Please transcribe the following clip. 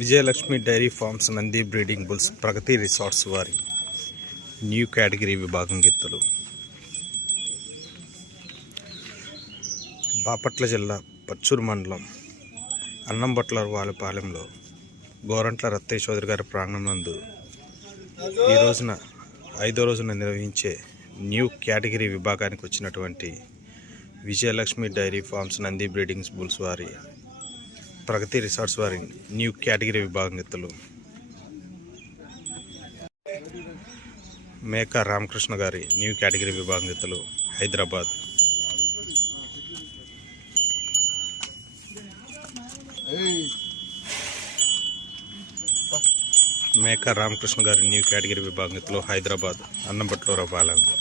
Vijayalakshmi dairy farms Nandi breeding bulls Pragathi resorts వారి new category విభాగం గిత్తలు. బాపట్ల జిల్లా పచ్చూరు మండలం అన్నంబట్ల వాలపాలెంలో గోరంట్ల రత్తయ్య చౌదరి గారి ప్రాంగణం నందు ఈ రోజున 5వ రోజున నిర్వహించే న్యూ కేటగిరీ విభాగానికి వచ్చినటువంటి Vijayalakshmi dairy farms Nandi breeding bulls వారి ప్రగతి రిసార్ట్స్ వారి న్యూ కేటగిరీ విభాగం గిత్తలు. మేకా రామకృష్ణ గారి న్యూ కేటగిరీ విభాగం గిత్తలు హైదరాబాద్. మేకా రామకృష్ణ గారి న్యూ కేటగిరీ విభాగం గిత్తలు హైదరాబాద్ అన్నంబట్ల పాలెంలో.